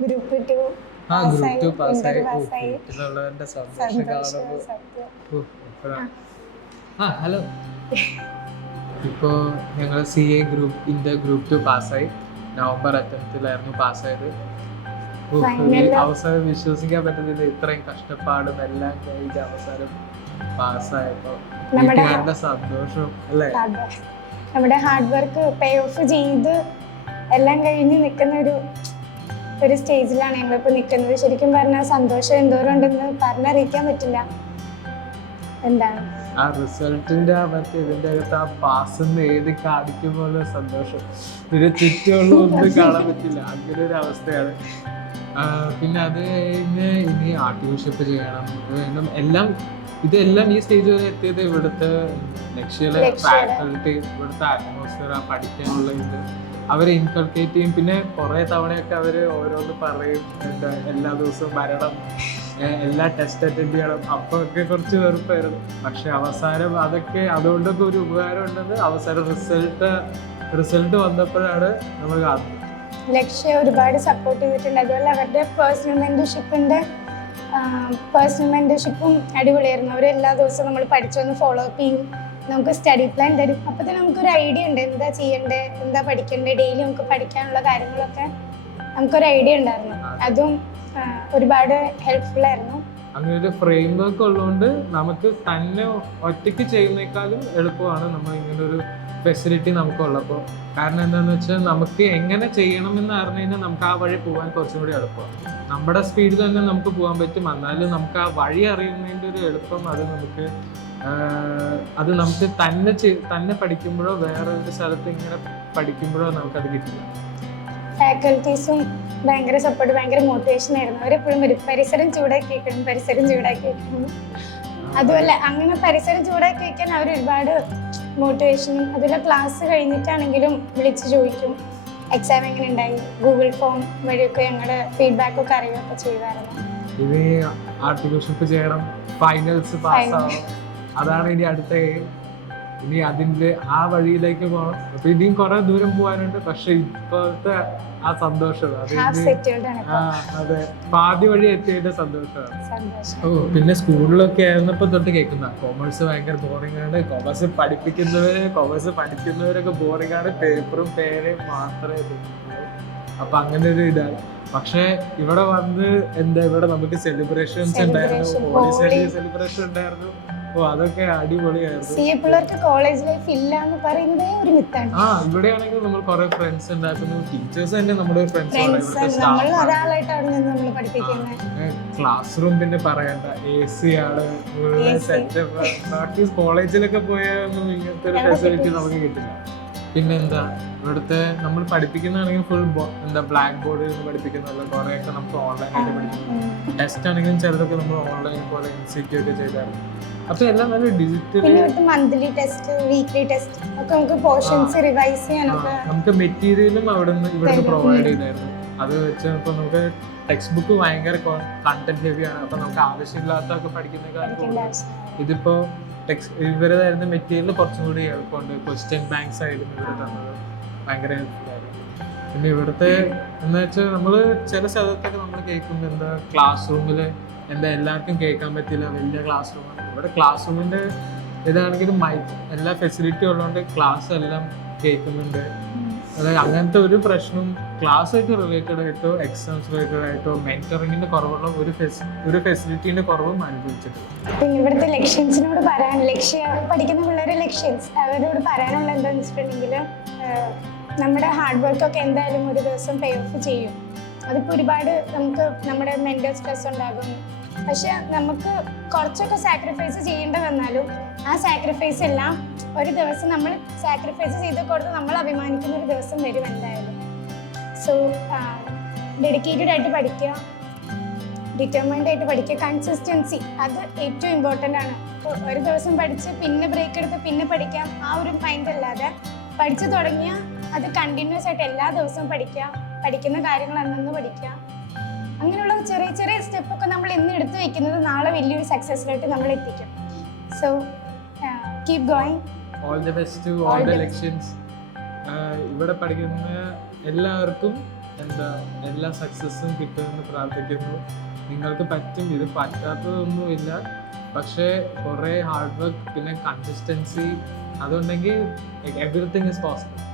Group 2 പാസ്സായി. പാസ്സായി. വീട്ടിലുള്ളവരുടെ സന്തോഷം കാണുമ്പോൾ. ഹലോ. ഇപ്പോൾ ഞങ്ങൾ CA ഗ്രൂപ്പ് 2 പാസ്സായി. നവംബർ അറ്റംപ്റ്റിലായിരുന്നു പാസ്സായത്. അവസാനം വിശ്വസിക്കാൻ പറ്റുന്നില്ല, ഇത്രയും കഷ്ടപ്പാടും എല്ലാം കഴിഞ്ഞ് അവസാനം പാസ്സായപ്പോ വീട്ടുകാരുടെ സന്തോഷം അല്ലേ. നമ്മുടെ ഹാർഡ് വർക്ക് പേ ഓഫ് ചെയ്ത് എല്ലാം കഴിഞ്ഞ് നിൽക്കുന്ന ഒരു സ്റ്റേജിലാണ് ഞങ്ങളിപ്പോൾ നിൽക്കുന്നത്. ശരിക്കും പറഞ്ഞാൽ സന്തോഷം എന്തോരം ഉണ്ടെന്ന് പറഞ്ഞറിയിക്കാൻ പറ്റില്ല. എന്താണ് ആ റിസൾട്ടിന്റെ ഇതിന്റെ അകത്ത് ആ പാസ് എഴുതി കാണിക്കുമ്പോൾ സന്തോഷം ഇതിന് ചുറ്റുമുള്ള ഒന്നും കാണാൻ പറ്റില്ല. അങ്ങനെ ഒരു അവസ്ഥയാണ്. പിന്നെ അത് കഴിഞ്ഞ് ഇനി ആർട്ടിഫിഷ്യപ്പ് ചെയ്യണം. ഇതെല്ലാം ഈ സ്റ്റേജ് വരെ എത്തിയത് ഇവിടുത്തെ ലക്ഷ്യയിലെ ഫാക്കൽറ്റി, ഇവിടുത്തെ അറ്റ്മോസ്ഫിയർ, പഠിക്കാനുള്ള ഇത് അവരെ ഇൻകൾക്കേറ്റ് ചെയ്യും. പിന്നെ കുറെ തവണയൊക്കെ അവര് ഓരോന്ന് പറയും, എല്ലാ ദിവസവും വരണം, എല്ലാ ടെസ്റ്റ് അറ്റൻഡ് ചെയ്യണം. അപ്പൊ ഒക്കെ കുറച്ച് വെറുപ്പായിരുന്നു. പക്ഷെ അവസാനം അതൊക്കെ അതുകൊണ്ടൊക്കെ ഒരു ഉപകാരം ഉണ്ടെന്ന് അവസാനം റിസൾട്ട് വന്നപ്പോഴാണ് നമ്മൾ കാണുന്നത്. ലക്ഷ്യം ഒരുപാട് സപ്പോർട്ട് ചെയ്തിട്ടുണ്ട്. അതുപോലെ അവരുടെ പേഴ്സണൽ മെന്റർഷിപ്പും അടിപൊളിയായിരുന്നു. അവർ എല്ലാ ദിവസവും നമ്മൾ പഠിച്ചൊന്ന് ഫോളോ അപ്പ് ചെയ്യും, നമുക്ക് സ്റ്റഡി പ്ലാൻ തരും. അപ്പോൾ തന്നെ നമുക്കൊരു ഐഡിയ ഉണ്ട് എന്താ ചെയ്യണ്ടേ, എന്താ പഠിക്കണ്ടേ, ഡെയിലി നമുക്ക് പഠിക്കാനുള്ള കാര്യങ്ങളൊക്കെ നമുക്കൊരു ഐഡിയ ഉണ്ടായിരുന്നു. അതും ഒരുപാട് ഹെൽപ്ഫുൾ ആയിരുന്നു. അങ്ങനെ ഒരു ഫ്രെയിം വർക്ക് ഉള്ളതുകൊണ്ട് നമുക്ക് തന്നെ ഒറ്റയ്ക്ക് ചെയ്യുന്നേക്കാളും എളുപ്പമാണ് നമ്മൾ ഇങ്ങനൊരു ഫെസിലിറ്റി നമുക്കുള്ളപ്പോൾ. കാരണം എന്താണെന്ന് വെച്ചാൽ നമുക്ക് എങ്ങനെ ചെയ്യണമെന്ന് അറിഞ്ഞു കഴിഞ്ഞാൽ നമുക്ക് ആ വഴി പോകാൻ കുറച്ചും കൂടി എളുപ്പമാണ്. നമ്മുടെ സ്പീഡിൽ തന്നെ നമുക്ക് പോകാൻ പറ്റും. എന്നാലും നമുക്ക് ആ വഴി അറിയുന്നതിൻ്റെ ഒരു എളുപ്പം അത് നമുക്ക് തന്നെ പഠിക്കുമ്പോഴോ വേറൊരു സ്ഥലത്ത് ഇങ്ങനെ പഠിക്കുമ്പോഴോ നമുക്കത് കിട്ടില്ല. ഫാക്കൽറ്റീസും ഭയങ്കര സപ്പോർട്ട്, ഭയങ്കര മോട്ടിവേഷൻ ആയിരുന്നു. അവരെപ്പോഴും വരും, പരിസരം ചൂടാക്കി വെക്കണം. അതുപോലെ അങ്ങനെ പരിസരം ചൂടാക്കി വെക്കാൻ അവർ ഒരുപാട് മോട്ടിവേഷനും, അതുപോലെ ക്ലാസ് കഴിഞ്ഞിട്ടാണെങ്കിലും വിളിച്ച് ചോദിക്കും എക്സാം എങ്ങനെ ഉണ്ടായി, ഗൂഗിൾ ഫോം വഴിയൊക്കെ ഞങ്ങളുടെ ഫീഡ്ബാക്ക് ഒക്കെ അറിയുകയൊക്കെ ചെയ്യുമായിരുന്നു. ഇനി ആർട്ടിഫിഷ്യപ്പ് ചെയ്യണം, ഫൈനൽസ് പാസ്സാവും, അതാണ് ഇനി അടുത്ത. ഇനി അതിന്റെ ആ വഴിയിലേക്ക് പോകണം. അപ്പൊ ഇനിയും കുറെ ദൂരം പോകാനുണ്ട്. പക്ഷെ ഇപ്പോഴത്തെ ആ സന്തോഷം അതെ പാതി വഴി എത്തിയതിന്റെ സന്തോഷമാണ്. പിന്നെ സ്കൂളിലൊക്കെ ആയിരുന്നപ്പോ തൊട്ട് കേൾക്കുന്ന കോമേഴ്സ് ഭയങ്കര ബോറിംഗ് ആണ്, കോമേഴ്സ് പഠിക്കുന്നവരൊക്കെ ബോറിംഗ് ആണ്, പേപ്പറും പേരയും മാത്രമേ തോന്നുള്ളൂ. അപ്പൊ അങ്ങനെ ഒരു ഇതാണ്. പക്ഷെ ഇവിടെ വന്ന് ഇവിടെ നമുക്ക് സെലിബ്രേഷൻസ് ഉണ്ടായിരുന്നു, ഹോളി സെലിബ്രേഷൻ ഉണ്ടായിരുന്നു. അതൊക്കെ അടിപൊളിയായിരുന്നു. കോളേജ് ലൈഫ് ഇല്ല എന്ന് പറയുന്നതേ ഒരു മിത്താണ്. ഇവിടെയാണെങ്കിൽ നമ്മൾ കുറെ ഫ്രണ്ട്സ് ഉണ്ടാക്കുന്നു, ടീച്ചേഴ്സ് തന്നെ നമ്മുടെ ഫ്രണ്ട്സ്. ക്ലാസ് റൂം പിന്നെ പറയണ്ട, AC ആണ്, സെറ്റപ്പ്. കോളേജിലൊക്കെ പോയാൽ ഇങ്ങനത്തെ ഒരു ഫെസിലിറ്റി നമുക്ക് കിട്ടില്ല. പിന്നെന്താ ഇവിടുത്തെ നമ്മൾ പഠിപ്പിക്കുന്നതാണെങ്കിൽ ഫുൾ ബ്ലാക്ക് ബോർഡിൽ നിന്ന് പഠിപ്പിക്കുന്നുള്ള കുറെയൊക്കെ നമുക്ക് ഓൺലൈനായിട്ട് പഠിക്കുന്നു. ടെസ്റ്റ് ആണെങ്കിലും ചിലതൊക്കെ നമ്മൾ ഓൺലൈൻ പോലെ MCQ ഒക്കെ ചെയ്തായിരുന്നു. അപ്പൊ എല്ലാം നല്ല digital monthly test, weekly test ഒക്കെ നമുക്ക് പോർഷൻസ് റിവൈസ് ചെയ്യാനൊക്കെ നമുക്ക് മെറ്റീരിയലും ഇവിടുന്ന് പ്രൊവൈഡ് ചെയ്തായിരുന്നു. അത് വെച്ച് ഇപ്പൊ നമുക്ക് ടെക്സ്റ്റ് ബുക്ക് ഭയങ്കര കണ്ടന്റ് ഹെവിയാണ്. അപ്പൊ നമുക്ക് ആവശ്യമില്ലാത്തൊക്കെ പഠിക്കുന്ന കാര്യം ഇതിപ്പോ ഇവര് തരുന്ന മെറ്റീരിയൽ കുറച്ചും കൂടി എളുപ്പമുണ്ട്. ക്വസ്റ്റ്യൻ ബാങ്ക്സ് ആയിരുന്നു ഇവർ തന്നത്, ഭയങ്കര ഹെൽപ്ഫുള്ളായിരുന്നു. പിന്നെ ഇവിടുത്തെ എന്ന് വെച്ചാൽ നമ്മള് ചില സ്ഥലത്തൊക്കെ നമ്മൾ കേൾക്കുന്നത് ക്ലാസ് റൂമില് എല്ലാവർക്കും കേൾക്കാൻ പറ്റില്ല, വലിയ ക്ലാസ് റൂമാണ്. ഇവിടെ ക്ലാസ് റൂമിന്റെ ഇതാണെങ്കിലും എല്ലാ ഫെസിലിറ്റി ഉള്ളതുകൊണ്ട് ക്ലാസ് എല്ലാം കേൾക്കുന്നുണ്ട്. അതായത് അങ്ങനത്തെ ഒരു പ്രശ്നം ക്ലാസ് ആയിട്ട് റിലേറ്റഡ് ആയിട്ടോ എക്സാംസ് റിലേറ്റഡ് ആയിട്ടോ മെന്ററിങ്ങിന്റെ കുറവുള്ള ഒരു ഫെസിലിറ്റിന്റെ കുറവും അനുഭവിച്ചിട്ടുണ്ട്. ഇവിടുത്തെ ലക്ഷ്യൻസിനോട് പഠിക്കുന്ന പിള്ളേരെ ലക്ഷ്യൻസ് അവരോട് പറയാനുള്ള എന്താണെന്ന് വെച്ചിട്ടുണ്ടെങ്കിൽ നമ്മുടെ ഹാർഡ് വർക്കൊക്കെ എന്തായാലും ഒരു ദിവസം പേ ഓഫ് ചെയ്യും. അതിപ്പോൾ ഒരുപാട് നമ്മുടെ മെന്റൽ സ്ട്രെസ് ഉണ്ടാകും. പക്ഷെ നമുക്ക് കുറച്ചൊക്കെ സാക്രിഫൈസ് ചെയ്യേണ്ടി വന്നാലും ആ സാക്രിഫൈസ് എല്ലാം ഒരു ദിവസം നമ്മൾ സാക്രിഫൈസ് ചെയ്ത് കൊടുത്ത് നമ്മൾ അഭിമാനിക്കുന്ന ഒരു ദിവസം വരും എന്തായാലും. സോ ഡെഡിക്കേറ്റഡ് ആയിട്ട് പഠിക്കുക, ഡിറ്റർമൈൻഡ് ആയിട്ട് പഠിക്കുക, കൺസിസ്റ്റൻസി അത് ഏറ്റവും ഇമ്പോർട്ടൻ്റ് ആണ്. ഒരു ദിവസം പഠിച്ച് പിന്നെ ബ്രേക്ക് എടുത്ത് പിന്നെ പഠിക്കാം ആ ഒരു മൈൻഡ് അല്ലാതെ പഠിച്ചു തുടങ്ങിയാൽ അത് കണ്ടിന്യൂസ് ആയിട്ട് എല്ലാ ദിവസവും പഠിക്കുന്ന കാര്യങ്ങൾ അന്നന്ന് പഠിക്കുക. അങ്ങനെയുള്ള ചെറിയ ചെറിയ സ്റ്റെപ്പൊക്കെ നമ്മൾ ഇന്ന് എടുത്തു വെക്കുന്നത് നാളെ വലിയൊരു സക്സസ്സിലോട്ട് നമ്മൾ എത്തിക്കും. So keep going. All the best to all the Lakshyans. ഇവിടെ പഠിക്കുന്ന എല്ലാവർക്കും എന്താ എല്ലാ സക്സസ്സും കിട്ടുമെന്ന് പ്രാർത്ഥിക്കുന്നു. നിങ്ങൾക്ക് പറ്റും, ഇത് പറ്റാത്തതൊന്നുമില്ല. പക്ഷേ കുറേ ഹാർഡ് വർക്ക് പിന്നെ കൺസിസ്റ്റൻസി അതുണ്ടെങ്കിൽ എവറിത്തിങ് ഇസ് പോസിബിൾ.